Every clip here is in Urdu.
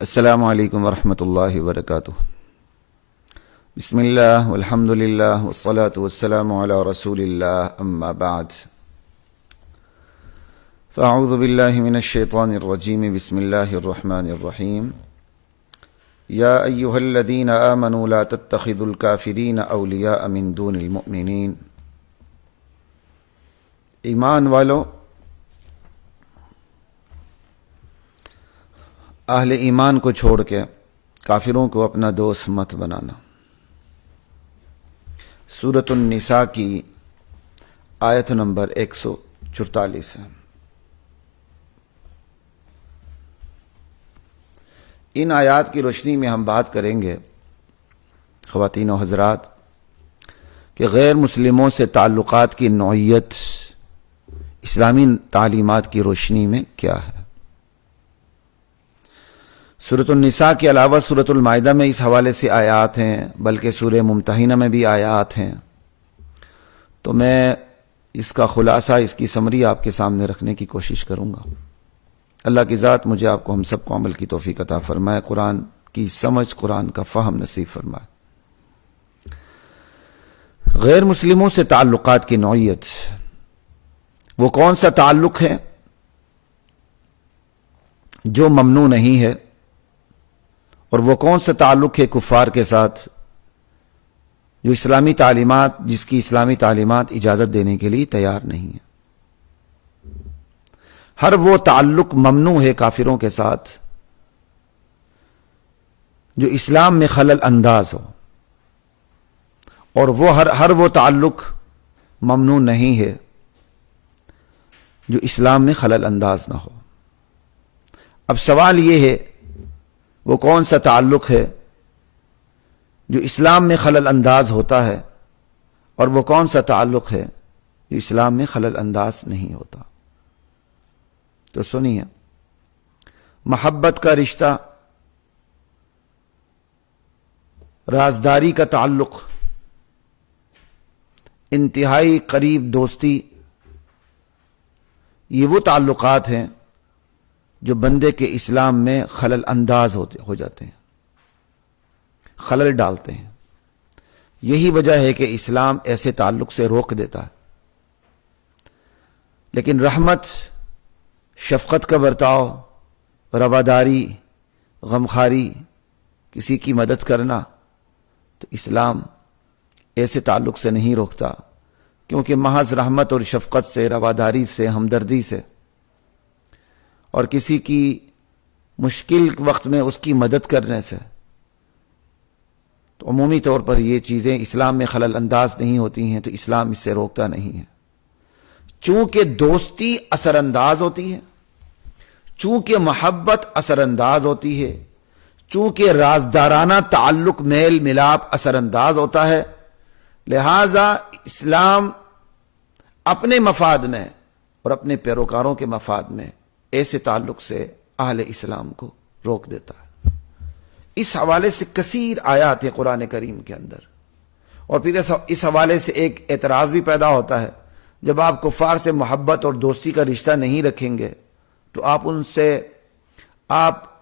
السلام علیکم ورحمۃ اللہ وبرکاتہ۔ بسم اللہ والحمد للہ والصلاة والسلام علی رسول اللہ، اما بعد فاعوذ باللہ من الشیطان الرجیم، بسم اللہ الرحمن الرحیم۔ یا ایہا الذین آمنوا لا تتخذوا الکافرین اولیاء من دون المؤمنین۔ ایمان والو، اہل ایمان کو چھوڑ کے کافروں کو اپنا دوست مت بنانا۔ سورۃ النساء کی آیت نمبر 144 ہے۔ ان آیات کی روشنی میں ہم بات کریں گے خواتین و حضرات کہ غیر مسلموں سے تعلقات کی نوعیت اسلامی تعلیمات کی روشنی میں کیا ہے۔ سورۃ النساء کے علاوہ سورۃ المائدہ میں اس حوالے سے آیات ہیں، بلکہ سورہ ممتحنہ میں بھی آیات ہیں، تو میں اس کا خلاصہ، اس کی سمری آپ کے سامنے رکھنے کی کوشش کروں گا۔ اللہ کی ذات مجھے آپ کو ہم سب کو عمل کی توفیق عطا فرمائے، قرآن کی سمجھ، قرآن کا فہم نصیب فرمائے۔ غیر مسلموں سے تعلقات کی نوعیت، وہ کون سا تعلق ہے جو ممنوع نہیں ہے، اور وہ کون سا تعلق ہے کفار کے ساتھ جو اسلامی تعلیمات، جس کی اسلامی تعلیمات اجازت دینے کے لیے تیار نہیں ہے۔ ہر وہ تعلق ممنوع ہے کافروں کے ساتھ جو اسلام میں خلل انداز ہو، اور وہ ہر وہ تعلق ممنوع نہیں ہے جو اسلام میں خلل انداز نہ ہو۔ اب سوال یہ ہے، وہ کون سا تعلق ہے جو اسلام میں خلل انداز ہوتا ہے، اور وہ کون سا تعلق ہے جو اسلام میں خلل انداز نہیں ہوتا؟ تو سنیے، محبت کا رشتہ، رازداری کا تعلق، انتہائی قریب دوستی، یہ وہ تعلقات ہیں جو بندے کے اسلام میں خلل انداز ہو جاتے ہیں، خلل ڈالتے ہیں۔ یہی وجہ ہے کہ اسلام ایسے تعلق سے روک دیتا ہے۔ لیکن رحمت، شفقت کا برتاؤ، رواداری، غمخواری، کسی کی مدد کرنا، تو اسلام ایسے تعلق سے نہیں روکتا، کیونکہ محض رحمت اور شفقت سے، رواداری سے، ہمدردی سے، اور کسی کی مشکل وقت میں اس کی مدد کرنے سے، تو عمومی طور پر یہ چیزیں اسلام میں خلل انداز نہیں ہوتی ہیں، تو اسلام اس سے روکتا نہیں ہے۔ چونکہ دوستی اثر انداز ہوتی ہے، چونکہ محبت اثر انداز ہوتی ہے، چونکہ رازدارانہ تعلق، میل ملاپ اثر انداز ہوتا ہے، لہذا اسلام اپنے مفاد میں اور اپنے پیروکاروں کے مفاد میں ایسے تعلق سے اہل اسلام کو روک دیتا ہے۔ اس حوالے سے کثیر آیات ہیں قرآن کریم کے اندر، اور پھر اس حوالے سے ایک اعتراض بھی پیدا ہوتا ہے، جب آپ کفار سے محبت اور دوستی کا رشتہ نہیں رکھیں گے تو آپ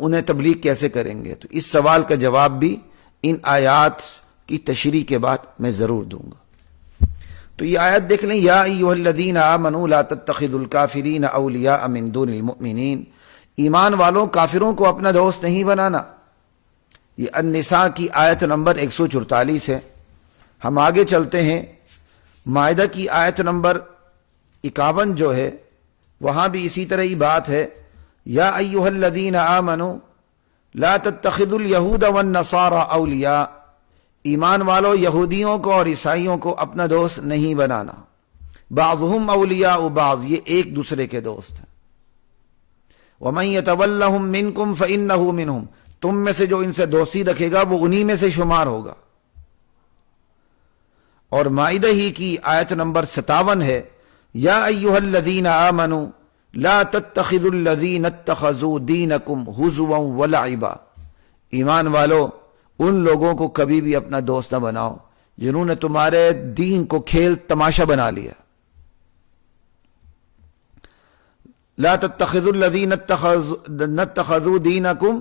انہیں تبلیغ کیسے کریں گے؟ تو اس سوال کا جواب بھی ان آیات کی تشریح کے بعد میں ضرور دوں گا۔ تو یہ آیت دیکھ لیں، یا ایھا الذین آمنوا لا تتخذوا الکافرین اولیاء من دون المؤمنین۔ ایمان والوں، کافروں کو اپنا دوست نہیں بنانا۔ یہ النساء کی آیت نمبر 144 ہے۔ ہم آگے چلتے ہیں، مائدہ کی آیت نمبر 51 جو ہے، وہاں بھی اسی طرح ہی بات ہے، یا ایھا الذین آمنوا لا تتخذوا الیہود والنصارى اولیاء۔ ایمان والو، یہودیوں کو اور عیسائیوں کو اپنا دوست نہیں بنانا۔ بعضهم اولیاء بعض، یہ ایک دوسرے کے دوست ہیں۔ ومن یتولہم منکم فانہ منہم، تم میں سے جو ان سے دوستی رکھے گا وہ انہی میں سے شمار ہوگا۔ اور مائدہ ہی کی آیت نمبر 57 ہے، یا ایھا الذین آمنوا لا تتخذوا الذین اتخذوا دینکم ہزوا ولعبا۔ ایمان والو، ان لوگوں کو کبھی بھی اپنا دوست نہ بناؤ جنہوں نے تمہارے دین کو کھیل تماشا بنا لیا۔ لا تتخذوا الذین اتخذوا دینکم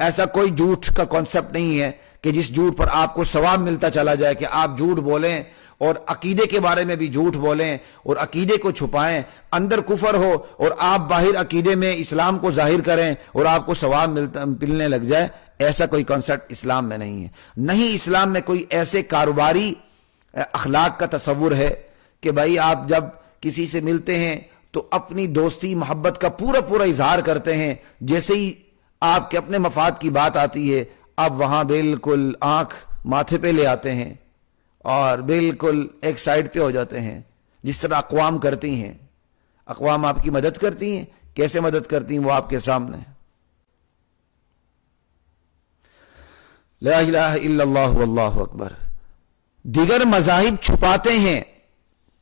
ایسا کوئی جھوٹ کا کانسیپٹ نہیں ہے کہ جس جھوٹ پر آپ کو ثواب ملتا چلا جائے کہ آپ جھوٹ بولیں اور عقیدے کے بارے میں بھی جھوٹ بولیں اور عقیدے کو چھپائیں، اندر کفر ہو اور آپ باہر عقیدے میں اسلام کو ظاہر کریں اور آپ کو ثواب ملنے لگ جائے، ایسا کوئی کانسیپٹ اسلام میں نہیں ہے۔ نہیں اسلام میں کوئی ایسے کاروباری اخلاق کا تصور ہے کہ بھائی آپ جب کسی سے ملتے ہیں تو اپنی دوستی محبت کا پورا اظہار کرتے ہیں، جیسے ہی آپ کے اپنے مفاد کی بات آتی ہے آپ وہاں بالکل آنکھ ماتھے پہ لے آتے ہیں اور بالکل ایک سائیڈ پہ ہو جاتے ہیں، جس طرح اقوام کرتی ہیں۔ اقوام آپ کی مدد کرتی ہیں، کیسے مدد کرتی ہیں وہ آپ کے سامنے۔ لا الہ الا اللہ واللہ اکبر۔ دیگر مذاہب چھپاتے ہیں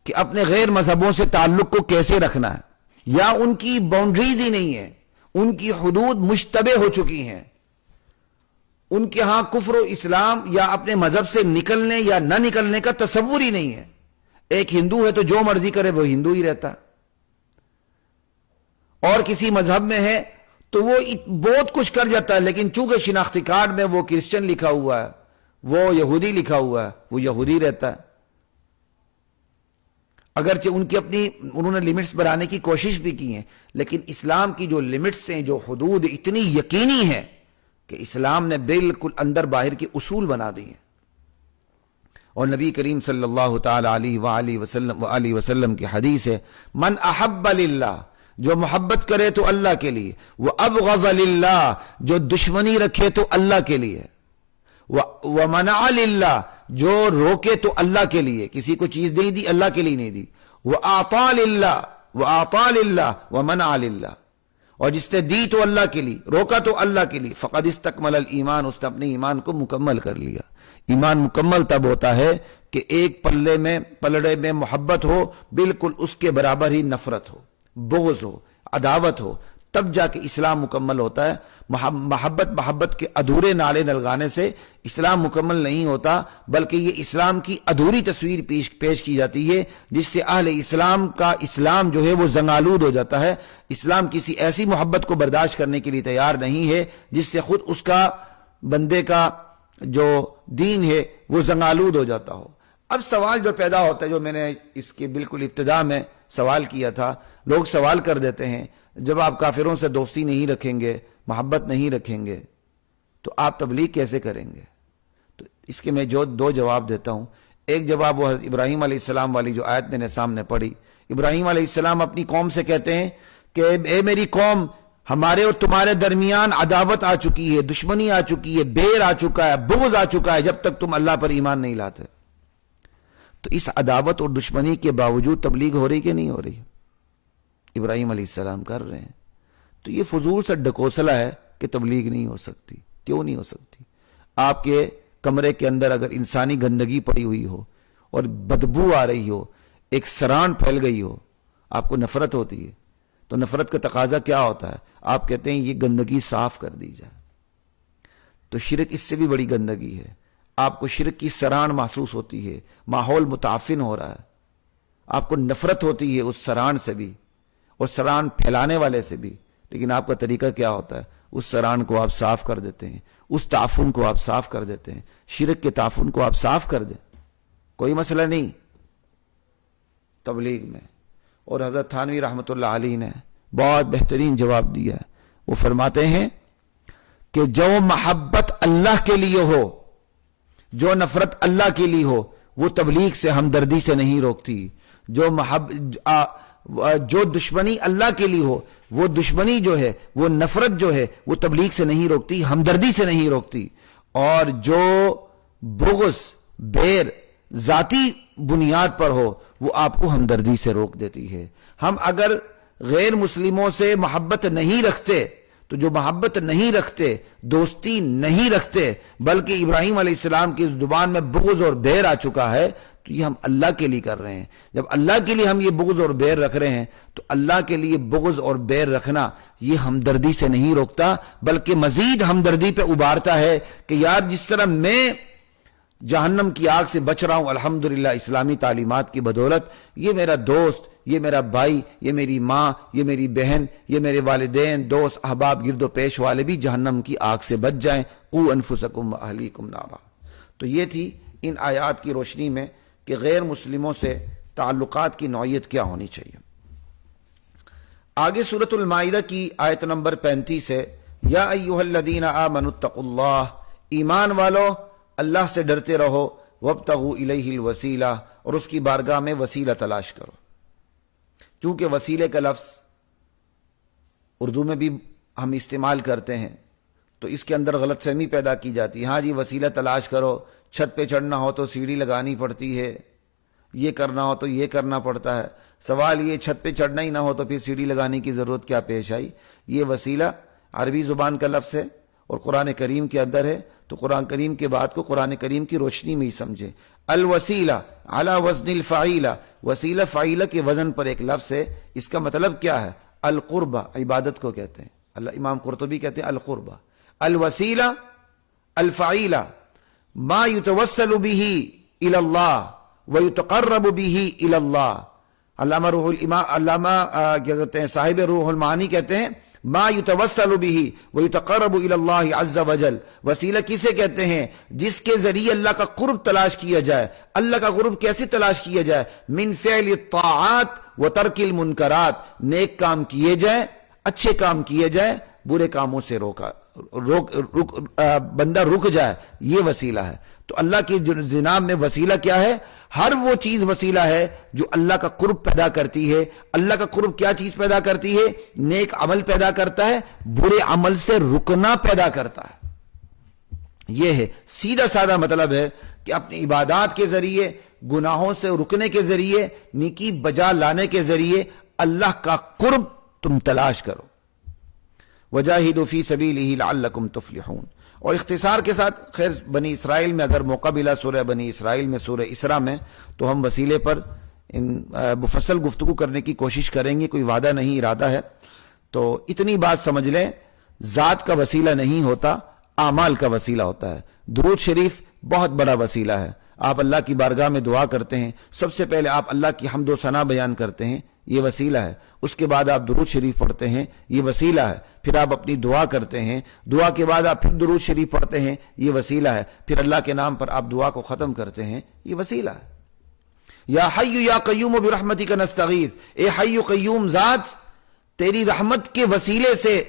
کہ اپنے غیر مذہبوں سے تعلق کو کیسے رکھنا ہے، یا ان کی باؤنڈریز ہی نہیں ہے، ان کی حدود مشتبہ ہو چکی ہیں، ان کے ہاں کفر و اسلام یا اپنے مذہب سے نکلنے یا نہ نکلنے کا تصور ہی نہیں ہے۔ ایک ہندو ہے تو جو مرضی کرے وہ ہندو ہی رہتا، اور کسی مذہب میں ہے تو وہ بہت کچھ کر جاتا ہے، لیکن چونکہ شناختی کارڈ میں وہ کرسچن لکھا ہوا ہے، وہ یہودی لکھا ہوا ہے، وہ یہودی رہتا ہے۔ اگرچہ ان کی اپنی انہوں نے لمٹس بنانے کی کوشش بھی کی ہیں، لیکن اسلام کی جو لمٹس ہیں، جو حدود اتنی یقینی ہیں کہ اسلام نے بالکل اندر باہر کے اصول بنا دی ہیں۔ اور نبی کریم صلی اللہ تعالی علیہ وآلہ وسلم کی حدیث ہے، من احب للہ، جو محبت کرے تو اللہ کے لیے، وابغض للہ، جو دشمنی رکھے تو اللہ کے لیے، ومنع للہ، جو روکے تو اللہ کے لیے، کسی کو چیز نہیں دی اللہ کے لیے نہیں دی، وَأَعْطَى لِلَّهِ وَأَعْطَى لِلَّهِ وَمَنَعَ لِلَّهِ، اور جس نے دی تو اللہ کے لیے، روکا تو اللہ کے لیے، فقد استکمل الایمان، اس نے اپنے ایمان کو مکمل کر لیا۔ ایمان مکمل تب ہوتا ہے کہ ایک پلڑے میں محبت ہو، بالکل اس کے برابر ہی نفرت ہو، بغض ہو، عداوت ہو، تب جا کے اسلام مکمل ہوتا ہے۔ محبت کے ادھورے نعرے لگانے سے اسلام مکمل نہیں ہوتا، بلکہ یہ اسلام کی ادھوری تصویر پیش کی جاتی ہے، جس سے اہل اسلام کا اسلام جو ہے وہ زنگالود ہو جاتا ہے۔ اسلام کسی ایسی محبت کو برداشت کرنے کے لیے تیار نہیں ہے جس سے خود اس کا بندے کا جو دین ہے وہ زنگالود ہو جاتا ہو۔ اب سوال جو پیدا ہوتا ہے، جو میں نے اس کے بالکل ابتدا میں سوال کیا تھا، لوگ سوال کر دیتے ہیں جب آپ کافروں سے دوستی نہیں رکھیں گے، محبت نہیں رکھیں گے تو آپ تبلیغ کیسے کریں گے؟ تو اس کے میں جو دو جواب دیتا ہوں۔ ایک جواب وہ حضرت ابراہیم علیہ السلام والی جو آیت میں نے سامنے پڑھی، ابراہیم علیہ السلام اپنی قوم سے کہتے ہیں کہ اے میری قوم، ہمارے اور تمہارے درمیان عداوت آ چکی ہے، دشمنی آ چکی ہے، بیر آ چکا ہے، بغض آ چکا ہے، جب تک تم اللہ پر ایمان نہیں لاتے۔ تو اس عداوت اور دشمنی کے باوجود تبلیغ ہو رہی کہ نہیں ہو رہی؟ ابراہیم علیہ السلام کر رہے ہیں۔ تو یہ فضول سا ڈکوسلا ہے کہ تبلیغ نہیں ہو سکتی۔ کیوں نہیں ہو سکتی؟ آپ کے کمرے کے اندر اگر انسانی گندگی پڑی ہوئی ہو اور بدبو آ رہی ہو، ایک سران پھیل گئی ہو، آپ کو نفرت ہوتی ہے، تو نفرت کا تقاضا کیا ہوتا ہے؟ آپ کہتے ہیں یہ گندگی صاف کر دی جائے۔ تو شرک اس سے بھی بڑی گندگی ہے۔ آپ کو شرک کی سران محسوس ہوتی ہے، ماحول متعفن ہو رہا ہے، آپ کو نفرت ہوتی ہے اس سران سے بھی اور سران پھیلانے والے سے بھی، لیکن آپ کا طریقہ کیا ہوتا ہے؟ اس سران کو آپ صاف کر دیتے ہیں، اس تعفن کو آپ صاف کر دیتے ہیں، شرک کے تعفن کو آپ صاف کر دیں، کوئی مسئلہ نہیں تبلیغ میں۔ اور حضرت تھانوی رحمۃ اللہ علیہ نے بہت بہترین جواب دیا ہے۔ وہ فرماتے ہیں کہ جو محبت اللہ کے لیے ہو، جو نفرت اللہ کے لیے ہو، وہ تبلیغ سے ہمدردی سے نہیں روکتی۔ جو دشمنی اللہ کے لیے ہو، وہ دشمنی جو ہے، وہ نفرت جو ہے، وہ تبلیغ سے نہیں روکتی، ہمدردی سے نہیں روکتی۔ اور جو بغض، بیر ذاتی بنیاد پر ہو، وہ آپ کو ہمدردی سے روک دیتی ہے۔ ہم اگر غیر مسلموں سے محبت نہیں رکھتے تو جو محبت نہیں رکھتے، دوستی نہیں رکھتے، بلکہ ابراہیم علیہ السلام کی زبان میں بغض اور بیر آ چکا ہے، تو یہ ہم اللہ کے لیے کر رہے ہیں۔ جب اللہ کے لیے ہم یہ بغض اور بیر رکھ رہے ہیں تو اللہ کے لیے بغض اور بیر رکھنا یہ ہمدردی سے نہیں روکتا، بلکہ مزید ہمدردی پہ ابھارتا ہے کہ یار جس طرح میں جہنم کی آگ سے بچ رہا ہوں الحمدللہ اسلامی تعلیمات کی بدولت، یہ میرا دوست، یہ میرا بھائی، یہ میری ماں، یہ میری بہن، یہ میرے والدین، دوست، احباب، گرد و پیش والے بھی جہنم کی آگ سے بچ جائیں۔ قوا انفسکم واہلیکم نارا۔ تو یہ تھی ان آیات کی روشنی میں کہ غیر مسلموں سے تعلقات کی نوعیت کیا ہونی چاہیے۔ آگے سورۃ المائدہ کی آیت نمبر 35 ہے، یا ایھا الذین آمنوا اتقوا اللہ، ایمان والو اللہ سے ڈرتے رہو، وابتغوا الیہ الوسیلہ، اور اس کی بارگاہ میں وسیلہ تلاش کرو۔ چونکہ وسیلے کا لفظ اردو میں بھی ہم استعمال کرتے ہیں تو اس کے اندر غلط فہمی پیدا کی جاتی ہے۔ ہاں جی وسیلہ تلاش کرو، چھت پہ چڑھنا ہو تو سیڑھی لگانی پڑتی ہے، یہ کرنا ہو تو یہ کرنا پڑتا ہے۔ سوال یہ چھت پہ چڑھنا ہی نہ ہو تو پھر سیڑھی لگانے کی ضرورت کیا پیش آئی؟ یہ وسیلہ عربی زبان کا لفظ ہے اور قرآن کریم کے اندر ہے، تو قرآن کریم کے بات کو قرآن کریم کی روشنی میں ہی سمجھے۔ الوسیلہ علی وزن الفعیلہ، وسیلہ فعیلہ کے وزن پر ایک لفظ ہے، اس کا مطلب کیا ہے؟ القربہ، عبادت کو کہتے ہیں۔ اللہ امام قرطبی کہتے ہیں القربہ، الوسیلہ الفعیلہ ما یتوسل به الی اللہ ویتقرب به الی اللہ۔ علامہ کیا کہتے ہیں صاحب روح المعانی کہتے ہیں ما یتوسل به ویتقرب الی اللہ عز وجل، وسیلہ کسے کہتے ہیں؟ جس کے ذریعے اللہ کا قرب تلاش کیا جائے۔ اللہ کا قرب کیسے تلاش کیا جائے؟ من فعل الطاعات و ترک المنکرات، نیک کام کیے جائیں، اچھے کام کیے جائیں، برے کاموں سے بندہ رک جائے، یہ وسیلہ ہے۔ تو اللہ کی جناب میں وسیلہ کیا ہے؟ ہر وہ چیز وسیلہ ہے جو اللہ کا قرب پیدا کرتی ہے۔ اللہ کا قرب کیا چیز پیدا کرتی ہے؟ نیک عمل پیدا کرتا ہے، برے عمل سے رکنا پیدا کرتا ہے۔ یہ ہے سیدھا سادہ مطلب ہے کہ اپنی عبادات کے ذریعے، گناہوں سے رکنے کے ذریعے، نیکی بجا لانے کے ذریعے اللہ کا قرب تم تلاش کرو۔ وجاہدوا فی سبیلہ لعلکم تفلحون۔ اور اختصار کے ساتھ خیر بنی اسرائیل میں اگر موقع ملا سورہ بنی اسرائیل میں سورہ اسراء میں تو ہم وسیلے پر مفصل گفتگو کرنے کی کوشش کریں گے، کوئی وعدہ نہیں، ارادہ ہے۔ تو اتنی بات سمجھ لیں، ذات کا وسیلہ نہیں ہوتا، اعمال کا وسیلہ ہوتا ہے۔ درود شریف بہت بڑا وسیلہ ہے۔ آپ اللہ کی بارگاہ میں دعا کرتے ہیں، سب سے پہلے آپ اللہ کی حمد و ثنا بیان کرتے ہیں، یہ وسیلہ ہے۔ اس کے بعد آپ درود شریف پڑھتے ہیں، یہ وسیلہ ہے۔ پھر آپ اپنی دعا کرتے ہیں، دعا کے بعد آپ پھر درود شریف پڑھتے ہیں، یہ وسیلہ ہے۔ پھر اللہ کے نام پر آپ دعا کو ختم کرتے ہیں، یہ وسیلہ ہے۔ یا حی یا قیوم برحمتک نستغیث، اے حی قیوم ذات تیری رحمت کے وسیلے سے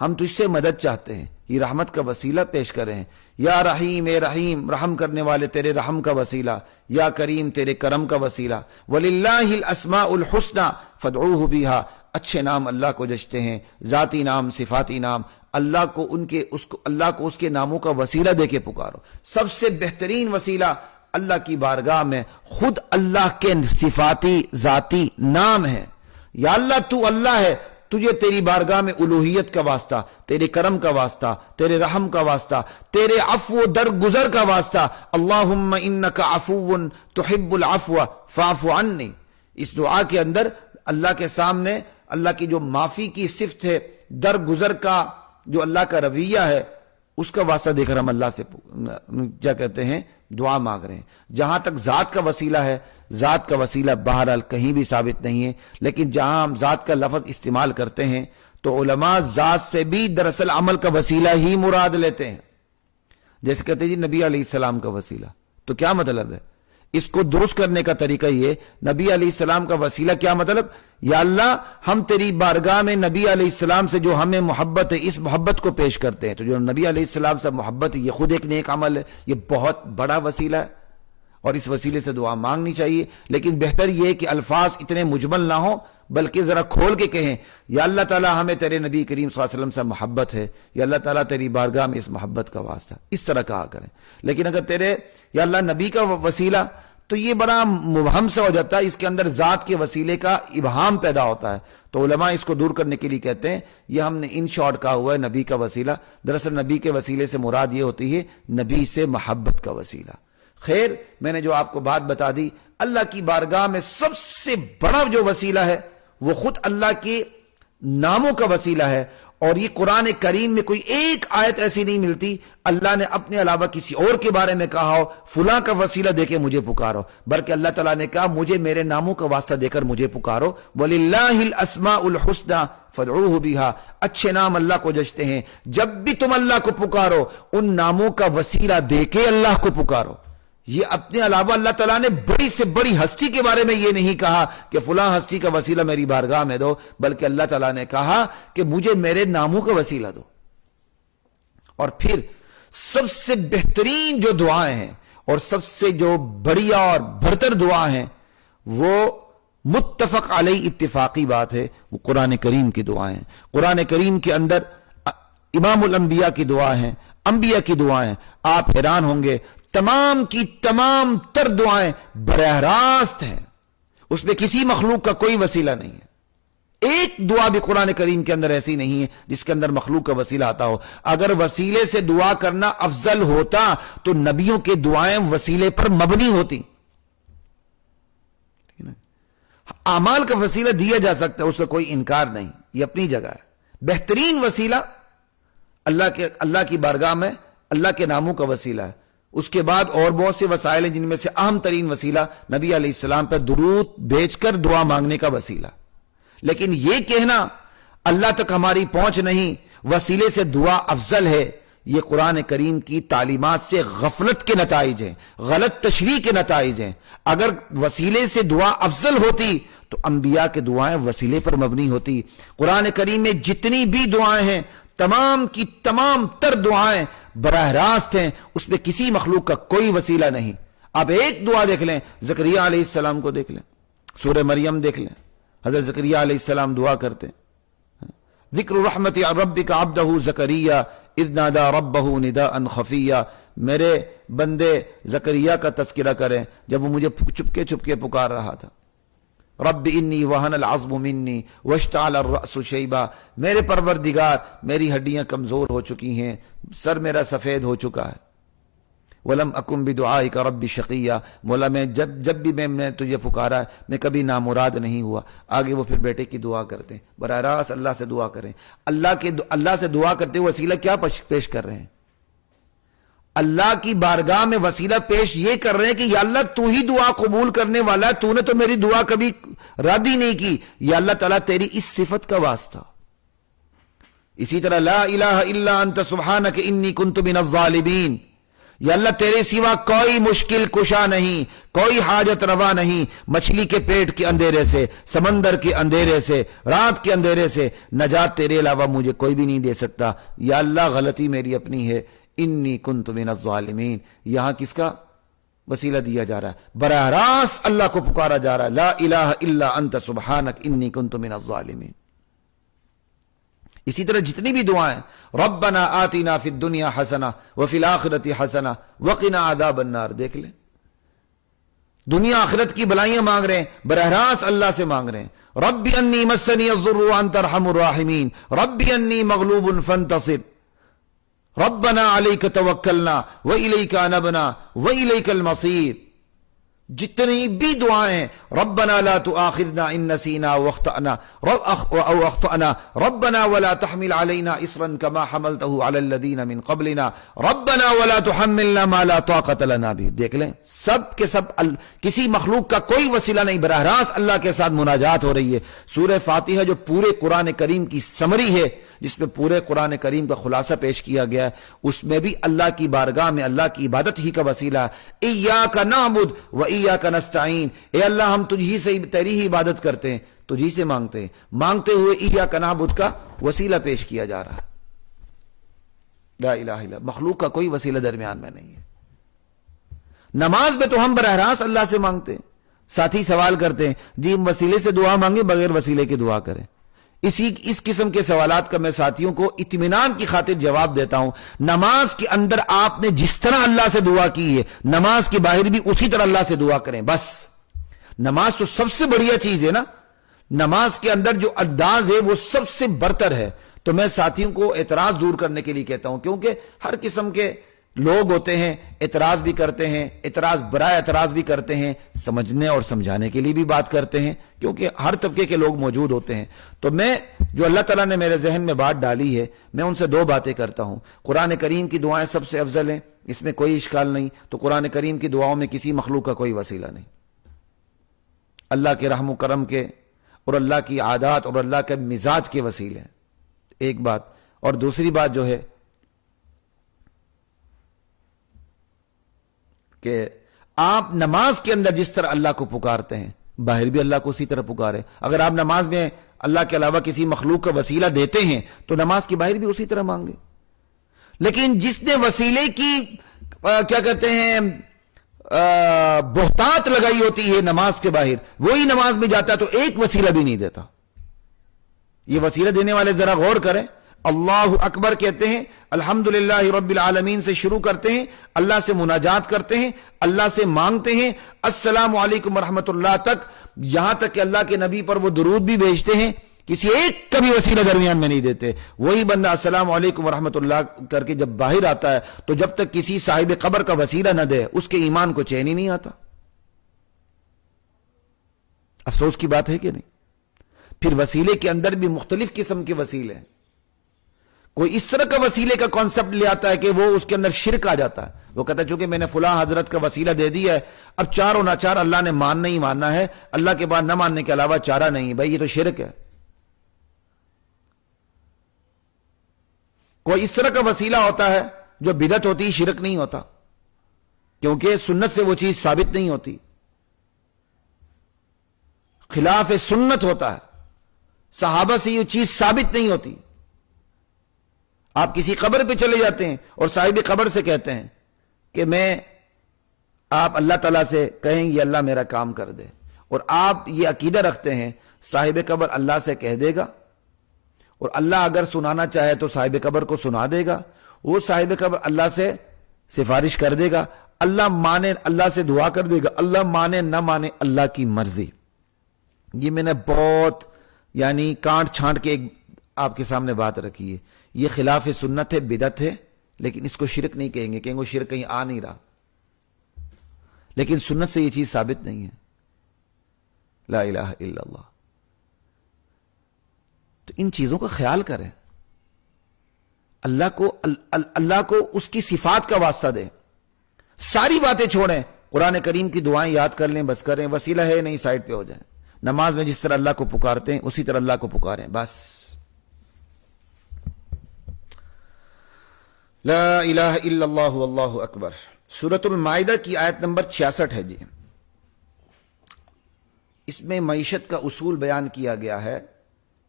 ہم تجھ سے مدد چاہتے ہیں، یہ رحمت کا وسیلہ پیش کریں ہیں۔ یا رحیم، اے رحیم رحم کرنے والے تیرے رحم کا وسیلہ، یا کریم تیرے کرم کا وسیلہ۔ وَلِلَّهِ الْأَسْمَاءُ الْحُسْنَى فَادْعُوهُ بِهَا، اچھے نام اللہ کو جچتے ہیں، ذاتی نام، صفاتی نام، اللہ کو اس کے ناموں کا وسیلہ دے کے پکارو۔ سب سے بہترین وسیلہ اللہ کی بارگاہ میں خود اللہ کے صفاتی ذاتی نام ہے۔ یا اللہ تو اللہ ہے، تجھے تیری بارگاہ میں الوہیت کا واسطہ، تیرے کرم کا واسطہ، تیرے رحم کا واسطہ، تیرے عفو درگزر کا واسطہ۔ اللہم انک عفو تحب العفو فاعف عنی، اس دعا کے اندر اللہ کے سامنے اللہ کی جو معافی کی صفت ہے، درگزر کا جو اللہ کا رویہ ہے، اس کا واسطہ دے کر ہم اللہ سے کیا کہتے ہیں؟ دعا مانگ رہے ہیں۔ جہاں تک ذات کا وسیلہ ہے، ذات کا وسیلہ بہرحال کہیں بھی ثابت نہیں ہے، لیکن جہاں ہم ذات کا لفظ استعمال کرتے ہیں تو علماء ذات سے بھی دراصل عمل کا وسیلہ ہی مراد لیتے ہیں۔ جیسے کہتے ہیں جی نبی علیہ السلام کا وسیلہ، تو کیا مطلب ہے؟ اس کو درست کرنے کا طریقہ یہ، نبی علیہ السلام کا وسیلہ کیا مطلب؟ یا اللہ ہم تیری بارگاہ میں نبی علیہ السلام سے جو ہمیں محبت ہے، اس محبت کو پیش کرتے ہیں۔ تو جو نبی علیہ السلام سے محبت ہے، یہ خود ایک نیک عمل ہے، یہ بہت بڑا وسیلہ ہے، اور اس وسیلے سے دعا مانگنی چاہیے۔ لیکن بہتر یہ کہ الفاظ اتنے مجمل نہ ہوں، بلکہ ذرا کھول کے کہیں، یا اللہ تعالیٰ ہمیں تیرے نبی کریم صلی اللہ علیہ وسلم سے محبت ہے، یا اللہ تعالیٰ تیری بارگاہ میں اس محبت کا واسطہ، اس طرح کہا کریں۔ لیکن اگر تیرے یا اللہ نبی کا وسیلہ، تو یہ بڑا مبہم سے ہو جاتا ہے، اس کے اندر ذات کے وسیلے کا ابہام پیدا ہوتا ہے۔ تو علماء اس کو دور کرنے کے لیے کہتے ہیں یہ ہم نے ان شارٹ کہا ہوا ہے نبی کا وسیلہ، دراصل نبی کے وسیلے سے مراد یہ ہوتی ہے نبی سے محبت کا وسیلہ۔ خیر میں نے جو آپ کو بات بتا دی، اللہ کی بارگاہ میں سب سے بڑا جو وسیلہ ہے وہ خود اللہ کے ناموں کا وسیلہ ہے، اور یہ قرآن کریم میں کوئی ایک آیت ایسی نہیں ملتی اللہ نے اپنے علاوہ کسی اور کے بارے میں کہا ہو فلاں کا وسیلہ دے کے مجھے پکارو، بلکہ اللہ تعالیٰ نے کہا مجھے میرے ناموں کا واسطہ دے کر مجھے پکارو، وَلِلَّهِ الْأَسْمَاءُ الْحُسْنَى فَادْعُوهُ بِهَا، اچھے نام اللہ کو جچتے ہیں، جب بھی تم اللہ کو پکارو ان ناموں کا وسیلہ دے کے اللہ کو پکارو۔ یہ اپنے علاوہ اللہ تعالیٰ نے بڑی سے بڑی ہستی کے بارے میں یہ نہیں کہا کہ فلاں ہستی کا وسیلہ میری بارگاہ میں دو، بلکہ اللہ تعالیٰ نے کہا کہ مجھے میرے ناموں کا وسیلہ دو۔ اور پھر سب سے بہترین جو دعائیں ہیں اور سب سے جو بڑھیا اور برتر دعا ہیں وہ متفق علیہ اتفاقی بات ہے، وہ قرآن کریم کی دعائیں ہیں۔ قرآن کریم کے اندر امام الانبیاء کی دعا ہیں، انبیاء کی دعائیں، آپ حیران ہوں گے تمام کی تمام تر دعائیں براہ راست ہیں، اس میں کسی مخلوق کا کوئی وسیلہ نہیں ہے۔ ایک دعا بھی قرآن کریم کے اندر ایسی نہیں ہے جس کے اندر مخلوق کا وسیلہ آتا ہو۔ اگر وسیلے سے دعا کرنا افضل ہوتا تو نبیوں کے دعائیں وسیلے پر مبنی ہوتی۔ اعمال کا وسیلہ دیا جا سکتا ہے، اس میں کوئی انکار نہیں، یہ اپنی جگہ ہے۔ بہترین وسیلہ اللہ کی بارگاہ میں اللہ کے ناموں کا وسیلہ ہے۔ اس کے بعد اور بہت سے وسائل ہیں جن میں سے اہم ترین وسیلہ نبی علیہ السلام پر درود بھیج کر دعا مانگنے کا وسیلہ۔ لیکن یہ کہنا اللہ تک ہماری پہنچ نہیں، وسیلے سے دعا افضل ہے، یہ قرآن کریم کی تعلیمات سے غفلت کے نتائج ہیں، غلط تشریح کے نتائج ہیں۔ اگر وسیلے سے دعا افضل ہوتی تو انبیاء کے دعائیں وسیلے پر مبنی ہوتی۔ قرآن کریم میں جتنی بھی دعائیں ہیں تمام کی تمام تر دعائیں براہ راست ہیں، اس میں کسی مخلوق کا کوئی وسیلہ نہیں۔ آپ ایک دعا دیکھ لیں، زکریا علیہ السلام کو دیکھ لیں، سورہ مریم دیکھ لیں، حضرت زکریا علیہ السلام دعا کرتے ہیں، ذکر رحمت ربک عبدہ زکریا اذ نادى ربہ نداء خفیا، میرے بندے زکریا کا تذکرہ کریں جب وہ مجھے چپکے پکار رہا تھا۔ رب انی وہن العظم منی واشتعل الرأس شیبا، میرے پروردگار میری ہڈیاں کمزور ہو چکی ہیں، سر میرا سفید ہو چکا ہے۔ ولم اکن بدعائک رب شقیا، مولا میں جب بھی میں تجھے پکارا میں کبھی نامراد نہیں ہوا۔ آگے وہ پھر بیٹے کی دعا کرتے ہیں، براہ راست اللہ سے دعا کریں۔ اللہ سے دعا کرتے ہوئے وسیلہ کیا پیش کر رہے ہیں؟ اللہ کی بارگاہ میں وسیلہ پیش یہ کر رہے ہیں کہ یا اللہ تو ہی دعا قبول کرنے والا ہے، تو نے تو میری دعا کبھی رد ہی نہیں کی، یا اللہ تعالیٰ تیری اس صفت کا واسطہ۔ اسی طرح لا الہ الا انت سبحانک انی کنت من الظالمین، یا اللہ تیرے سوا کوئی مشکل کشا نہیں، کوئی حاجت روا نہیں، مچھلی کے پیٹ کے اندھیرے سے، سمندر کے اندھیرے سے، رات کے اندھیرے سے نجات تیرے علاوہ مجھے کوئی بھی نہیں دے سکتا، یا اللہ غلطی میری اپنی ہے، انی کنت من الظالمین۔ یہاں کس کا وسیلہ دیا جا رہا ہے؟ براہ راست اللہ کو پکارا جا رہا ہے، لا الہ الا انت سبحانک انی کنت من الظالمین۔ اسی طرح جتنی بھی دعائیں، ربنا آتنا فی الدنیا حسنہ وفی الآخرۃ حسنہ وقنا عذاب النار، دیکھ لیں دنیا آخرت کی بلائیاں مانگ رہے ہیں، براہ راست اللہ سے مانگ رہے ہیں۔ رب انی مسنی الضر وانت ارحم الراحمین، رب انی مغلوب فانتصر، ربنا علیک توکلنا وإلیک انبنا وإلیک المصیر۔ جتنی بھی دعائیں، ربنا لا تؤاخذنا ان نسینا او اخطأنا، ربنا ولا تحمل علينا اصرا كما حملته على الذين من قبلنا، ربنا ولا تحملنا ما لا طاقة لنا به۔ دیکھ لیں سب کے سب کسی مخلوق کا کوئی وسیلہ نہیں، براہ راست اللہ کے ساتھ مناجات ہو رہی ہے۔ سورہ فاتحہ جو پورے قرآن کریم کی سمری ہے، جس میں پورے قرآن کریم کا خلاصہ پیش کیا گیا ہے، اس میں بھی اللہ کی بارگاہ میں اللہ کی عبادت ہی کا وسیلہ ہے۔ ایاک نعبد و ایاک نستعین، اے اللہ ہم تجھی سے تیری ہی عبادت کرتے ہیں، تجھی سے مانگتے ہیں، مانگتے ہوئے ایاک نعبد کا وسیلہ پیش کیا جا رہا ہے۔ لا الہ الا، مخلوق کا کوئی وسیلہ درمیان میں نہیں ہے۔ نماز میں تو ہم براہ راست اللہ سے مانگتے ہیں، ساتھی سوال کرتے ہیں جی ہم وسیلے سے دعا مانگیں بغیر وسیلے کے دعا کریں۔ اس قسم کے سوالات کا میں ساتھیوں کو اطمینان کی خاطر جواب دیتا ہوں۔ نماز کے اندر آپ نے جس طرح اللہ سے دعا کی ہے، نماز کے باہر بھی اسی طرح اللہ سے دعا کریں، بس۔ نماز تو سب سے بڑھیا چیز ہے نا، نماز کے اندر جو انداز ہے وہ سب سے برتر ہے۔ تو میں ساتھیوں کو اعتراض دور کرنے کے لیے کہتا ہوں، کیونکہ ہر قسم کے لوگ ہوتے ہیں اعتراض بھی کرتے ہیں، اعتراض برائے اعتراض بھی کرتے ہیں، سمجھنے اور سمجھانے کے لیے بھی بات کرتے ہیں، کیونکہ ہر طبقے کے لوگ موجود ہوتے ہیں۔ تو میں جو اللہ تعالیٰ نے میرے ذہن میں بات ڈالی ہے، میں ان سے دو باتیں کرتا ہوں۔ قرآن کریم کی دعائیں سب سے افضل ہیں، اس میں کوئی اشکال نہیں۔ تو قرآن کریم کی دعاؤں میں کسی مخلوق کا کوئی وسیلہ نہیں، اللہ کے رحم و کرم کے اور اللہ کی عادات اور اللہ کے مزاج کے وسیلے ہیں، ایک بات۔ اور دوسری بات جو ہے کہ آپ نماز کے اندر جس طرح اللہ کو پکارتے ہیں، باہر بھی اللہ کو اسی طرح پکارے۔ اگر آپ نماز میں اللہ کے علاوہ کسی مخلوق کا وسیلہ دیتے ہیں تو نماز کی باہر بھی اسی طرح مانگے۔ لیکن جس نے وسیلے کی کیا کہتے ہیں بہتات لگائی ہوتی ہے نماز کے باہر، وہی نماز میں جاتا ہے تو ایک وسیلہ بھی نہیں دیتا۔ یہ وسیلہ دینے والے ذرا غور کریں۔ اللہ اکبر کہتے ہیں، الحمدللہ رب العالمین سے شروع کرتے ہیں، اللہ سے مناجات کرتے ہیں، اللہ سے مانگتے ہیں، السلام علیکم ورحمۃ اللہ تک، یہاں تک کہ اللہ کے نبی پر وہ درود بھی بھیجتے ہیں، کسی ایک کا بھی وسیلہ درمیان میں نہیں دیتے۔ وہی بندہ السلام علیکم ورحمۃ اللہ کر کے جب باہر آتا ہے تو جب تک کسی صاحب قبر کا وسیلہ نہ دے اس کے ایمان کو چین ہی نہیں آتا۔ افسوس کی بات ہے کہ نہیں؟ پھر وسیلے کے اندر بھی مختلف قسم کے وسیلے ہیں۔ کوئی اس طرح کا وسیلے کا کانسیپٹ لے آتا ہے کہ وہ اس کے اندر شرک آ جاتا ہے۔ وہ کہتا ہے چونکہ میں نے فلاں حضرت کا وسیلہ دے دیا ہے، اب چاروں ناچار اللہ نے ماننا ہی ماننا ہے، اللہ کے بعد نہ ماننے کے علاوہ چارہ نہیں۔ بھائی یہ تو شرک ہے۔ کوئی اس طرح کا وسیلہ ہوتا ہے جو بدعت ہوتی، شرک نہیں ہوتا، کیونکہ سنت سے وہ چیز ثابت نہیں ہوتی، خلاف سنت ہوتا ہے، صحابہ سے یہ چیز ثابت نہیں ہوتی۔ آپ کسی قبر پہ چلے جاتے ہیں اور صاحب قبر سے کہتے ہیں کہ آپ اللہ تعالیٰ سے کہیں یہ اللہ میرا کام کر دے، اور آپ یہ عقیدہ رکھتے ہیں صاحب قبر اللہ سے کہہ دے گا، اور اللہ اگر سنانا چاہے تو صاحب قبر کو سنا دے گا، وہ صاحب قبر اللہ سے سفارش کر دے گا، اللہ مانے اللہ سے دعا کر دے گا، اللہ مانے نہ مانے اللہ کی مرضی۔ یہ میں نے بہت کانٹ چھانٹ کے آپ کے سامنے بات رکھی ہے۔ یہ خلاف سنت ہے، بدعت ہے، لیکن اس کو شرک نہیں کہیں گے، وہ شرک کہیں آ نہیں رہا، لیکن سنت سے یہ چیز ثابت نہیں ہے۔ لا الہ الا اللہ۔ تو ان چیزوں کا خیال کریں، اللہ کو اس کی صفات کا واسطہ دیں، ساری باتیں چھوڑیں، قرآن کریم کی دعائیں یاد کر لیں، بس کریں، وسیلہ ہے نہیں سائڈ پہ ہو جائیں، نماز میں جس طرح اللہ کو پکارتے ہیں اسی طرح اللہ کو پکاریں، بس۔ لا الہ الا اللہ واللہ اکبر۔ سورۃ المائدہ کی آیت نمبر 66 ہے جی۔ اس میں معیشت کا اصول بیان کیا گیا ہے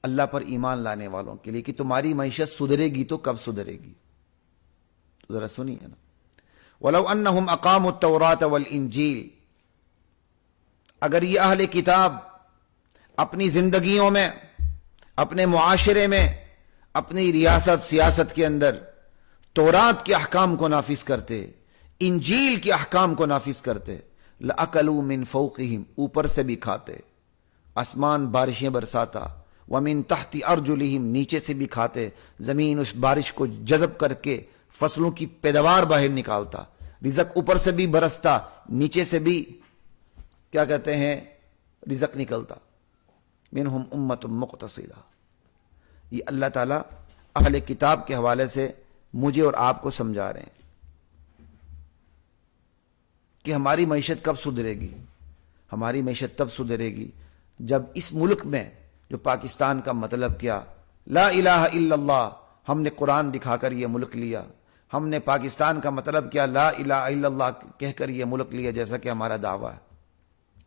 اللہ پر ایمان لانے والوں کے لیے کہ تمہاری معیشت سدھرے گی تو کب سدھرے گی؟ تو ذرا سنیے نا۔ وَلَوْ أَنَّهُمْ أَقَامُوا التَّوْرَاةَ وَالْإِنْجِيلَ، اگر یہ اہل کتاب اپنی زندگیوں میں، اپنے معاشرے میں، اپنی ریاست سیاست کے اندر تورات کے احکام کو نافذ کرتے، انجیل کے احکام کو نافذ کرتے، لَأَكَلُوا مِن فَوْقِهِمْ، اوپر سے بھی کھاتے، آسمان بارشیں برساتا، وَمِن تَحْتِ أَرْجُلِهِمْ، نیچے سے بھی کھاتے، زمین اس بارش کو جذب کر کے فصلوں کی پیداوار باہر نکالتا، رزق اوپر سے بھی برستا، نیچے سے بھی کیا کہتے ہیں رزق نکلتا۔ منہم امت مقتصدہ۔ یہ اللہ تعالیٰ اہل کتاب کے حوالے سے مجھے اور آپ کو سمجھا رہے ہیں کہ ہماری معیشت کب سدھرے گی؟ ہماری معیشت تب سدھرے گی جب اس ملک میں، جو پاکستان کا مطلب کیا، لا الہ الا اللہ، ہم نے قرآن دکھا کر یہ ملک لیا، ہم نے پاکستان کا مطلب کیا لا الہ الا اللہ کہہ کر یہ ملک لیا، جیسا کہ ہمارا دعویٰ ہے،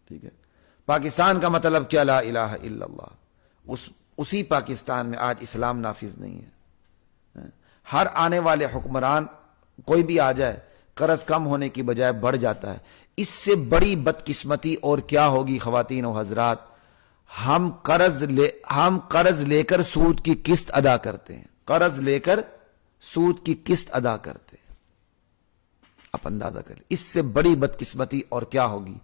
ٹھیک ہے۔ پاکستان کا مطلب کیا لا الہ الا اللہ، اسی پاکستان میں آج اسلام نافذ نہیں ہے۔ ہر آنے والے حکمران کوئی بھی آ جائے، قرض کم ہونے کی بجائے بڑھ جاتا ہے۔ اس سے بڑی بدقسمتی اور کیا ہوگی خواتین و حضرات؟ ہم قرض لے کر سود کی قسط ادا کرتے ہیں، قرض لے کر سود کی قسط ادا کرتے ہیں۔ آپ اندازہ کریں اس سے بڑی بدقسمتی اور کیا ہوگی؟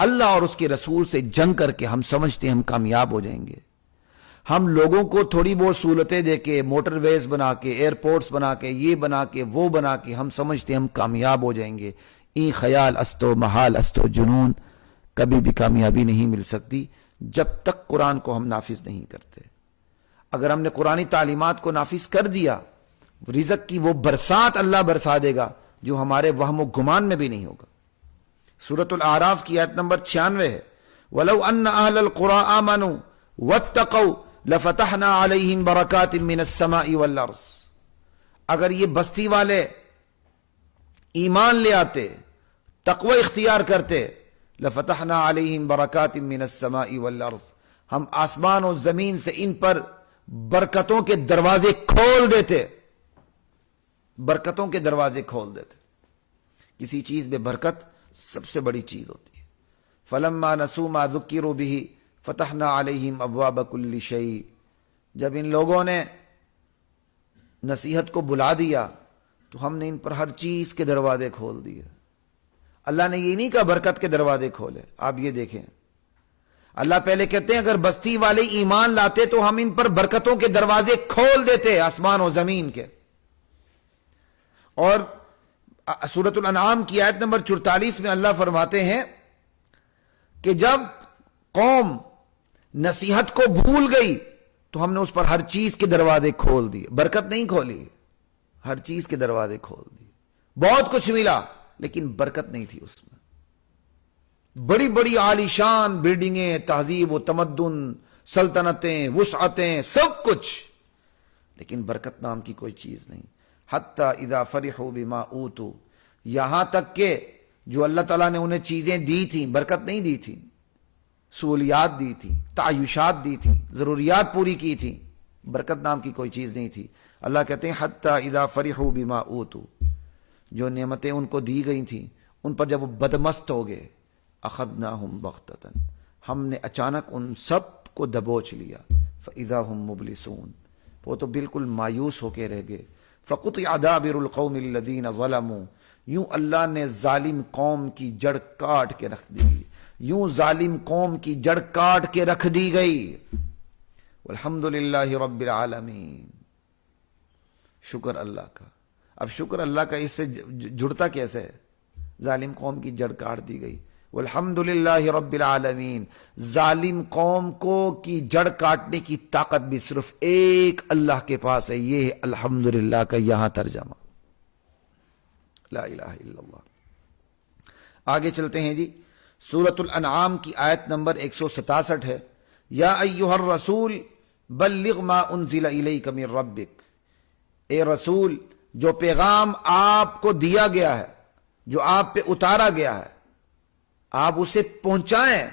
اللہ اور اس کے رسول سے جنگ کر کے ہم سمجھتے ہیں ہم کامیاب ہو جائیں گے۔ ہم لوگوں کو تھوڑی بہت سہولتیں دے کے، موٹر ویز بنا کے، ایئرپورٹس بنا کے، یہ بنا کے، وہ بنا کے ہم سمجھتے ہیں ہم کامیاب ہو جائیں گے. این خیال استو محال استو جنون، کبھی بھی کامیابی نہیں مل سکتی جب تک قرآن کو ہم نافذ نہیں کرتے. اگر ہم نے قرآنی تعلیمات کو نافذ کر دیا، رزق کی وہ برسات اللہ برسا دے گا جو ہمارے وہم و گمان میں بھی نہیں ہوگا. سورۃ الاعراف کی آیت نمبر 96 ہے، وَلَوْ أَنَّ أَهْلَ الْقُرَىٰ آمَنُوا وَاتَّقَوْا لَفَتَحْنَا عَلَيْهِمْ بَرَكَاتٍ مِّنَ السَّمَاءِ وَالْأَرْضِ. اگر یہ بستی والے ایمان لے آتے، تقوی اختیار کرتے، لَفَتَحْنَا عَلَيْهِمْ بَرَكَاتٍ مِّنَ السَّمَاءِ وَالْأَرْضِ، ہم آسمان و زمین سے ان پر برکتوں کے دروازے کھول دیتے. برکتوں کے دروازے کھول دیتے. کسی چیز میں برکت سب سے بڑی چیز ہوتی ہے. فلما نسوا ما ذکروا به فتحنا علیہم ابواب کل شیء. جب ان لوگوں نے نصیحت کو بلا دیا تو ہم نے ان پر ہر چیز کے دروازے کھول دیے. اللہ نے یہ نہیں کہا برکت کے دروازے کھولے. آپ یہ دیکھیں، اللہ پہلے کہتے ہیں اگر بستی والے ایمان لاتے تو ہم ان پر برکتوں کے دروازے کھول دیتے آسمان و زمین کے. اور سورۃ الانعام کی آیت نمبر 44 میں اللہ فرماتے ہیں کہ جب قوم نصیحت کو بھول گئی تو ہم نے اس پر ہر چیز کے دروازے کھول دیے. برکت نہیں کھولی، ہر چیز کے دروازے کھول دیے. بہت کچھ ملا لیکن برکت نہیں تھی اس میں. بڑی بڑی عالیشان بلڈنگیں، تہذیب و تمدن، سلطنتیں، وسعتیں، سب کچھ، لیکن برکت نام کی کوئی چیز نہیں. حتی اذا فرحوا بما اوتوا، یہاں تک کہ جو اللہ تعالیٰ نے انہیں چیزیں دی تھیں، برکت نہیں دی تھی، سہولیات دی تھی، تعیشات دی تھی، ضروریات پوری کی تھی، برکت نام کی کوئی چیز نہیں تھی. اللہ کہتے ہیں حتی اذا فرحوا بما اوتوا، جو نعمتیں ان کو دی گئی تھیں ان پر جب وہ بدمست ہو گئے، اخذناہم بغتۃ، ہم نے اچانک ان سب کو دبوچ لیا. فاذا هم مبلسون، وہ تو بالکل مایوس ہو کے رہ گئے. فقطع دابر القوم الذین ظلموا، یوں اللہ نے ظالم قوم کی جڑ کاٹ کے رکھ دی، یوں ظالم قوم کی جڑ کاٹ کے رکھ دی گئی. والحمد للہ رب العالمین، شکر اللہ کا. اب شکر اللہ کا اس سے جڑتا کیسے ہے؟ ظالم قوم کی جڑ کاٹ دی گئی. والحمد للہ رب العالمین، ظالم قوم کو کی جڑ کاٹنے کی طاقت بھی صرف ایک اللہ کے پاس ہے. یہ ہے الحمدللہ کا یہاں ترجمہ. لا الہ الا اللہ. آگے چلتے ہیں جی. سورۃ الانعام کی آیت نمبر 167 ہے، یا ایھا الرسول بلغ ما انزل الیک من ربک. اے رسول، جو پیغام آپ کو دیا گیا ہے، جو آپ پہ اتارا گیا ہے، آپ اسے پہنچائیں.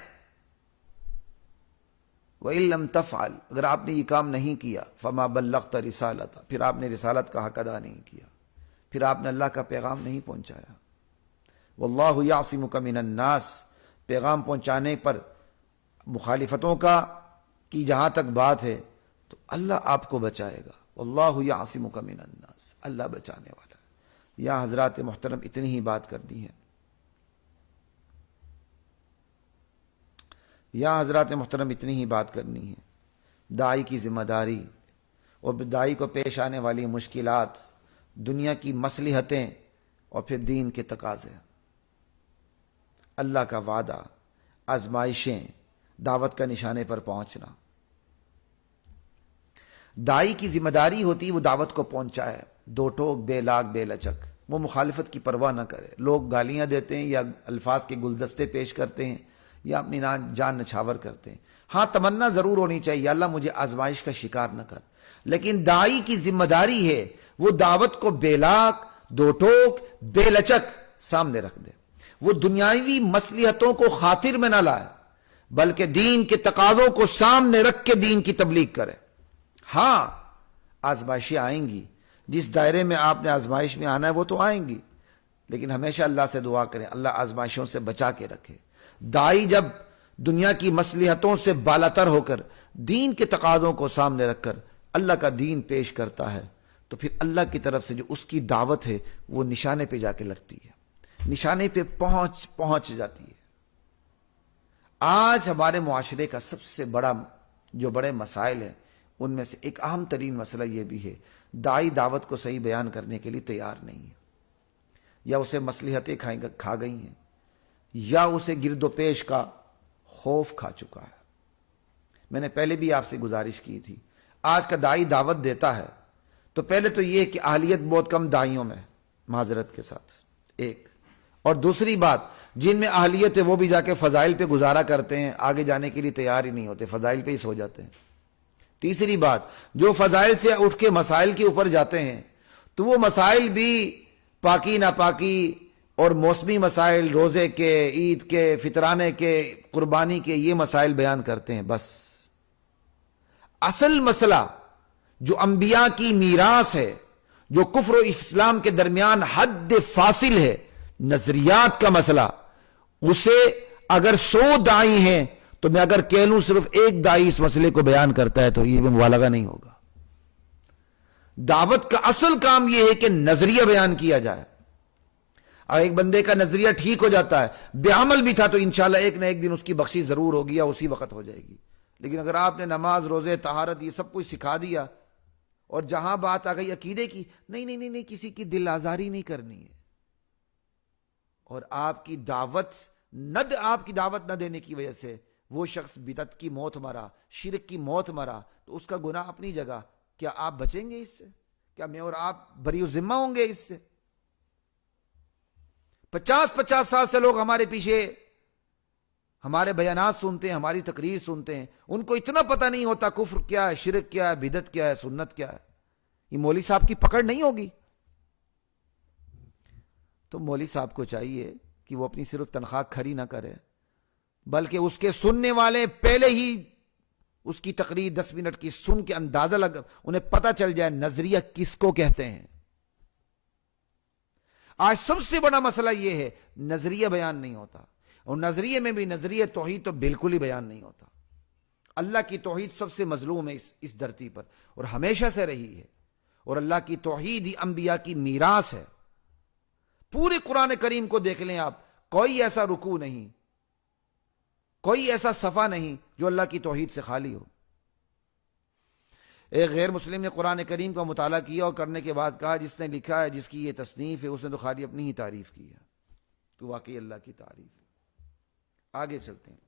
وَإِن لَّمْ تَفْعَلْ، اگر آپ نے یہ کام نہیں کیا، فَمَا بَلَّغْتَ رِسَالَتَهُ، پھر آپ نے رسالت کا حق ادا نہیں کیا، پھر آپ نے اللہ کا پیغام نہیں پہنچایا. وَاللَّهُ يَعْصِمُكَ مِنَ النَّاسِ، پیغام پہنچانے پر مخالفتوں کی جہاں تک بات ہے تو اللہ آپ کو بچائے گا. وَاللَّهُ يَعْصِمُكَ مِنَ النَّاسِ، اللہ بچانے والا ہے. یا حضرات محترم، اتنی ہی بات کرنی ہے. یا حضرات محترم، اتنی ہی بات کرنی ہے. داعی کی ذمہ داری اور داعی کو پیش آنے والی مشکلات، دنیا کی مصلحتیں اور پھر دین کے تقاضے، اللہ کا وعدہ، آزمائشیں، دعوت کا نشانے پر پہنچنا. داعی کی ذمہ داری ہوتی وہ دعوت کو پہنچائے، دو ٹوک بے لاگ بے لچک، وہ مخالفت کی پرواہ نہ کرے. لوگ گالیاں دیتے ہیں یا الفاظ کے گلدستے پیش کرتے ہیں یا اپنی جان نچھاور کرتے ہیں. ہاں، تمنا ضرور ہونی چاہیے اللہ مجھے آزمائش کا شکار نہ کر، لیکن داعی کی ذمہ داری ہے وہ دعوت کو بے لاگ، دو ٹوک، بے لچک سامنے رکھ دے. وہ دنیاوی مصلحتوں کو خاطر میں نہ لائے بلکہ دین کے تقاضوں کو سامنے رکھ کے دین کی تبلیغ کرے. ہاں، آزمائشیں آئیں گی، جس دائرے میں آپ نے آزمائش میں آنا ہے وہ تو آئیں گی، لیکن ہمیشہ اللہ سے دعا کریں اللہ آزمائشوں سے بچا کے رکھے. داعی جب دنیا کی مصلحتوں سے بالاتر ہو کر دین کے تقاضوں کو سامنے رکھ کر اللہ کا دین پیش کرتا ہے تو پھر اللہ کی طرف سے جو اس کی دعوت ہے وہ نشانے پہ جا کے لگتی ہے، نشانے پہ پہنچ جاتی ہے. آج ہمارے معاشرے کا سب سے بڑے مسائل ہے ان میں سے ایک اہم ترین مسئلہ یہ بھی ہے، داعی دعوت کو صحیح بیان کرنے کے لیے تیار نہیں ہے، یا اسے مصلحتیں کھا گئی ہیں، یا اسے گرد و پیش کا خوف کھا چکا ہے۔ میں نے پہلے بھی آپ سے گزارش کی تھی، آج کا داعی دعوت دیتا ہے تو پہلے تو یہ کہ اہلیت بہت کم داعیوں میں، معذرت کے ساتھ، ایک، اور دوسری بات، جن میں اہلیت ہے وہ بھی جا کے فضائل پہ گزارا کرتے ہیں، آگے جانے کے لیے تیار ہی نہیں ہوتے، فضائل پہ ہی سو جاتے ہیں۔ تیسری بات، جو فضائل سے اٹھ کے مسائل کے اوپر جاتے ہیں تو وہ مسائل بھی پاکی ناپاکی اور موسمی مسائل، روزے کے، عید کے، فطرانے کے، قربانی کے، یہ مسائل بیان کرتے ہیں۔ بس اصل مسئلہ جو انبیاء کی میراث ہے، جو کفر و اسلام کے درمیان حد فاصل ہے، نظریات کا مسئلہ، اسے اگر 100 داعی ہیں تو میں اگر کہہ لوں صرف ایک داعی اس مسئلے کو بیان کرتا ہے تو یہ مبالغہ نہیں ہوگا۔ دعوت کا اصل کام یہ ہے کہ نظریہ بیان کیا جائے، اور ایک بندے کا نظریہ ٹھیک ہو جاتا ہے، بے عمل بھی تھا تو انشاءاللہ ایک نہ ایک دن اس کی بخشش ضرور ہوگی یا اسی وقت ہو جائے گی۔ لیکن اگر آپ نے نماز، روزے، طہارت یہ سب کچھ سکھا دیا اور جہاں بات آ گئی عقیدے کی، نہیں کسی کی دل آزاری نہیں کرنی ہے، اور آپ کی دعوت نہ دینے کی وجہ سے وہ شخص بدعت کی موت مرا، شرک کی موت مرا، تو اس کا گناہ اپنی جگہ، کیا آپ بچیں گے اس سے؟ کیا میں اور آپ بری ذمہ ہوں گے اس سے؟ 50 سال سے لوگ ہمارے پیچھے ہمارے بیانات سنتے ہیں، ہماری تقریر سنتے ہیں، ان کو اتنا پتہ نہیں ہوتا کفر کیا ہے، شرک کیا ہے، بدعت کیا ہے، سنت کیا ہے۔ یہ مولوی صاحب کی پکڑ نہیں ہوگی۔ تو مولوی صاحب کو چاہیے کہ وہ اپنی صرف تنخواہ کھری نہ کرے، بلکہ اس کے سننے والے پہلے ہی اس کی تقریر 10 منٹ کی سن کے اندازہ لگ، انہیں پتہ چل جائے نظریہ کس کو کہتے ہیں۔ آج سب سے بڑا مسئلہ یہ ہے، نظریہ بیان نہیں ہوتا، اور نظریے میں بھی نظریہ توحید تو بالکل ہی بیان نہیں ہوتا۔ اللہ کی توحید سب سے مظلوم ہے اس دھرتی پر، اور ہمیشہ سے رہی ہے، اور اللہ کی توحید ہی انبیاء کی میراث ہے۔ پورے قرآن کریم کو دیکھ لیں آپ، کوئی ایسا رکوع نہیں، کوئی ایسا صفحہ نہیں جو اللہ کی توحید سے خالی ہو۔ ایک غیر مسلم نے قرآن کریم کا مطالعہ کیا اور کرنے کے بعد کہا جس نے لکھا ہے، جس کی یہ تصنیف ہے، اس نے تو خالی اپنی ہی تعریف کی ہے، تو واقعی اللہ کی تعریف ہے۔ آگے چلتے ہیں،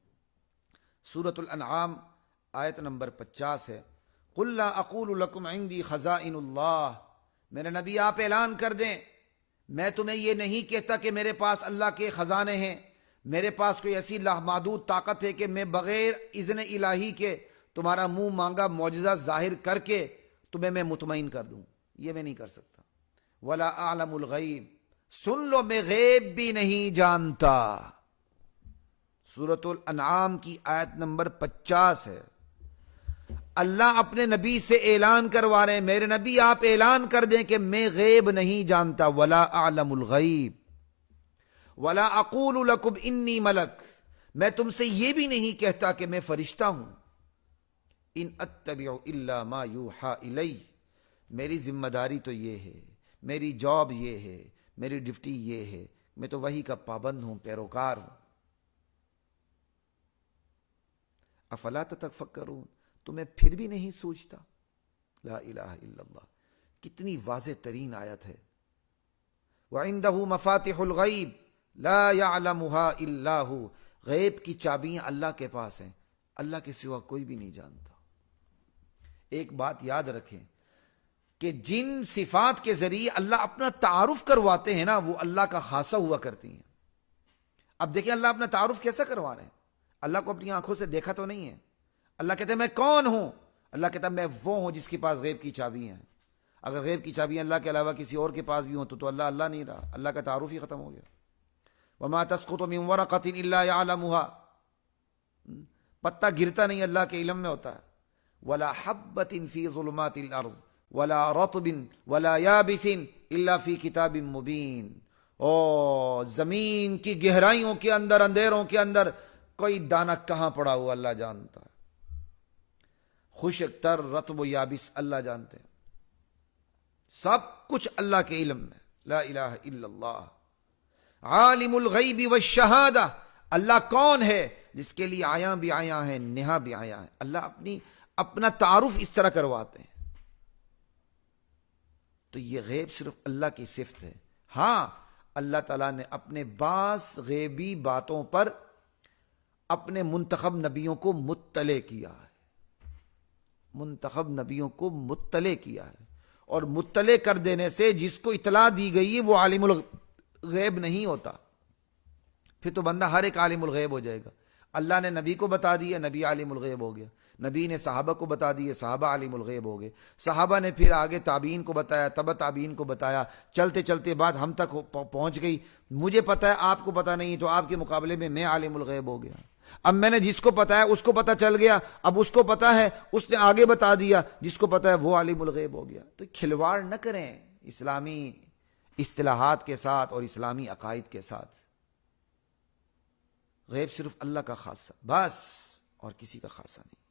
سورۃ الانعام آیت نمبر 50 ہے، قُلْ لَا أَقُولُ لَكُمْ عِنْدِي خَزَائِنُ اللَّهِ، میرے نبی آپ اعلان کر دیں، میں تمہیں یہ نہیں کہتا کہ میرے پاس اللہ کے خزانے ہیں، میرے پاس کوئی ایسی لامحدود طاقت ہے کہ میں بغیر اذن الہی کے تمہارا منہ مانگا معجزہ ظاہر کر کے تمہیں میں مطمئن کر دوں، یہ میں نہیں کر سکتا۔ وَلَا أَعْلَمُ الْغَيْبِ، سن لو میں غیب بھی نہیں جانتا۔ سورۃ الانعام کی آیت نمبر 50 ہے۔ اللہ اپنے نبی سے اعلان کروا رہے ہیں، میرے نبی آپ اعلان کر دیں کہ میں غیب نہیں جانتا۔ وَلَا أَعْلَمُ الْغَيْبِ وَلَا أَقُولُ لَكُمْ إِنِّي مَلَكٌ، میں تم سے یہ بھی نہیں کہتا کہ میں فرشتہ ہوں۔ إِنْ أَتَّبِعُ إِلَّا مَا يُوحَى إِلَيَّ، میری ذمہ داری تو یہ ہے، میری جاب یہ ہے، میری ڈیوٹی یہ ہے، میں تو وحی کا پابند ہوں، پیروکار ہوں۔ افلا تتفکرون، تمہیں پھر بھی نہیں سوچتا؟ لا الہ الا اللہ، کتنی واضح ترین آیت ہے۔ وَعِندَهُ مَفَاتِحُ الْغَيْبِ لَا يَعْلَمُهَا إِلَّا هُوَ، غیب کی چابیاں اللہ کے پاس ہیں، اللہ کے سوا کوئی بھی نہیں جانتا۔ ایک بات یاد رکھیں کہ جن صفات کے ذریعے اللہ اپنا تعارف کرواتے ہیں نا، وہ اللہ کا خاصہ ہوا کرتی ہیں۔ اب دیکھیں اللہ اپنا تعارف کیسا کروا رہے ہیں۔ اللہ کو اپنی آنکھوں سے دیکھا تو نہیں ہے۔ اللہ کہتے ہیں میں کون ہوں؟ اللہ کہتا ہے میں وہ ہوں جس کے پاس غیب کی چابیاں ہیں۔ اگر غیب کی چابیاں اللہ کے علاوہ کسی اور کے پاس بھی ہوں تو اللہ اللہ نہیں رہا، اللہ کا تعارف ہی ختم ہو گیا۔ وما تسقط من ورقۃ الا يعلمها، پتا گرتا نہیں اللہ کے علم میں ہوتا ہے۔ ولا حبۃ فی ظلمات الارض ولا رطب ولا یابس الا فی کتاب مبین، او زمین کی گہرائیوں کے اندر، اندھیروں کے اندر کوئی دانہ کہاں پڑا ہوا اللہ جانتا ہے، خشک تر، رطب و یابس اللہ جانتے ہیں، سب کچھ اللہ کے علم میں۔ لا الہ الا اللہ، عالم الغیب والشہادہ، اللہ کون ہے جس کے لیے آیاں بھی آیاں ہیں، نہا بھی آیاں ہیں۔ اللہ اپنی اپنا تعارف اس طرح کرواتے ہیں. تو یہ غیب صرف اللہ کی صفت ہے. ہاں اللہ تعالیٰ نے اپنے بعض غیبی باتوں پر اپنے منتخب نبیوں کو مطلع کیا ہے. منتخب نبیوں کو مطلع کیا ہے. اور مطلع کر دینے سے جس کو اطلاع دی گئی ہے وہ عالم الغیب نہیں ہوتا. پھر تو بندہ ہر ایک عالم الغیب ہو جائے گا. اللہ نے نبی کو بتا دیا، نبی عالم الغیب ہو گیا. نبی نے صحابہ کو بتا دیے، صحابہ عالم الغیب ہو گئے. صحابہ نے پھر آگے تابعین کو بتایا، تبع تابعین کو بتایا، چلتے چلتے بات ہم تک پہنچ گئی. مجھے پتا ہے آپ کو پتا نہیں، تو آپ کے مقابلے میں عالم الغیب ہو گیا. اب میں نے جس کو پتا ہے اس کو پتا چل گیا، اب اس کو پتا ہے اس نے آگے بتا دیا، جس کو پتا ہے وہ عالم الغیب ہو گیا. تو کھلواڑ نہ کریں اسلامی اصطلاحات کے ساتھ اور اسلامی عقائد کے ساتھ. غیب صرف اللہ کا خاصہ بس، اور کسی کا خاصہ نہیں.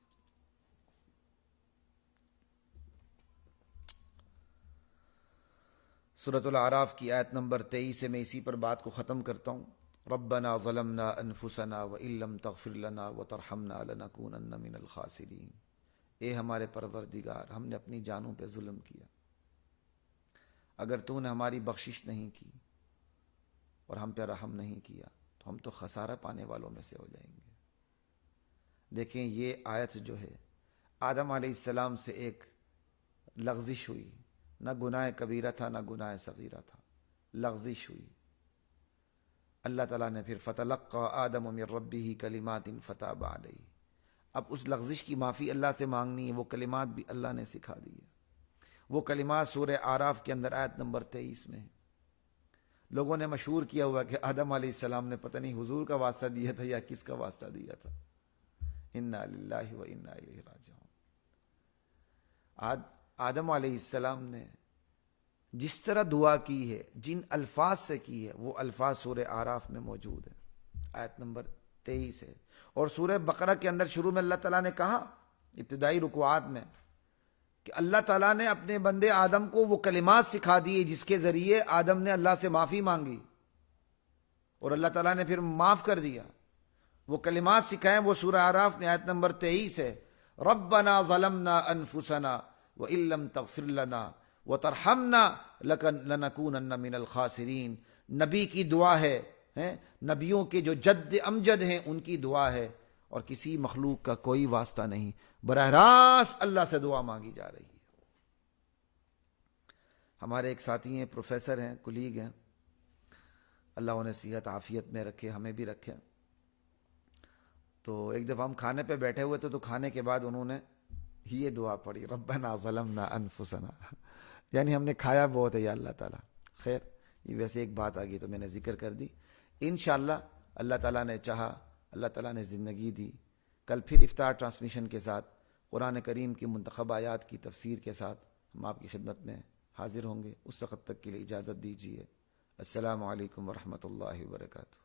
سورۃ الاعراف کی آیت نمبر 23 سے میں اسی پر بات کو ختم کرتا ہوں. ربنا ظلمنا انفسنا وان لم تغفر لنا وترحمنا لنکونن من الخاسرین. اے ہمارے پروردگار، ہم نے اپنی جانوں پہ ظلم کیا، اگر تو نے ہماری بخشش نہیں کی اور ہم پہ رحم نہیں کیا تو ہم تو خسارہ پانے والوں میں سے ہو جائیں گے. دیکھیں یہ آیت جو ہے، آدم علیہ السلام سے ایک لغزش ہوئی، نہ گناہ کبیرہ تھا نہ گناہ صغیرہ تھا، لغزش ہوئی. اللہ تعالیٰ نے پھر فتلقى آدم من ربہ کلمات فتاب علیہ. اب اس لغزش کی معافی اللہ سے مانگنی ہے، وہ کلمات بھی اللہ نے سکھا دی ہے. وہ کلمات سورہ اعراف کے اندر آیت نمبر 23 میں ہے. لوگوں نے مشہور کیا ہوا کہ آدم علیہ السلام نے پتہ نہیں حضور کا واسطہ دیا تھا یا کس کا واسطہ دیا تھا. انا للہ و انا الیہ راجعون. آدم علیہ السلام نے جس طرح دعا کی ہے، جن الفاظ سے کی ہے، وہ الفاظ سورہ اعراف میں موجود ہے، آیت نمبر 23 ہے. اور سورہ بقرہ کے اندر شروع میں اللہ تعالیٰ نے کہا ابتدائی رکوعات میں کہ اللہ تعالیٰ نے اپنے بندے آدم کو وہ کلمات سکھا دیے جس کے ذریعے آدم نے اللہ سے معافی مانگی اور اللہ تعالیٰ نے پھر معاف کر دیا. وہ کلمات سکھائیں، وہ سورہ اعراف میں آیت نمبر 23 ہے. ربنا ظلمنا انفسنا وان لم تغفر لنا وترحمنا لنکونن من الخاسرین. نبی کی دعا ہے، نبیوں کے جو جد امجد ہیں ان کی دعا ہے، اور کسی مخلوق کا کوئی واسطہ نہیں، براہ راست اللہ سے دعا مانگی جا رہی ہے. ہمارے ایک ساتھی ہیں، پروفیسر ہیں، کلیگ ہیں، اللہ انہیں صحت عافیت میں رکھے، ہمیں بھی رکھے. تو ایک دفعہ ہم کھانے پہ بیٹھے ہوئے تھے، تو کھانے کے بعد انہوں نے یہ دعا پڑھی، ربنا ظلمنا انفسنا. یعنی ہم نے کھایا بہت ہے یا اللہ تعالیٰ. خیر، یہ ویسے ایک بات آ گئی تو میں نے ذکر کر دی. انشاءاللہ اللہ تعالیٰ نے چاہا، اللہ تعالیٰ نے زندگی دی، کل پھر افطار ٹرانسمیشن کے ساتھ قرآن کریم کی منتخب آیات کی تفسیر کے ساتھ ہم آپ کی خدمت میں حاضر ہوں گے. اس وقت تک کے لیے اجازت دیجیے. السلام علیکم ورحمۃ اللہ وبرکاتہ.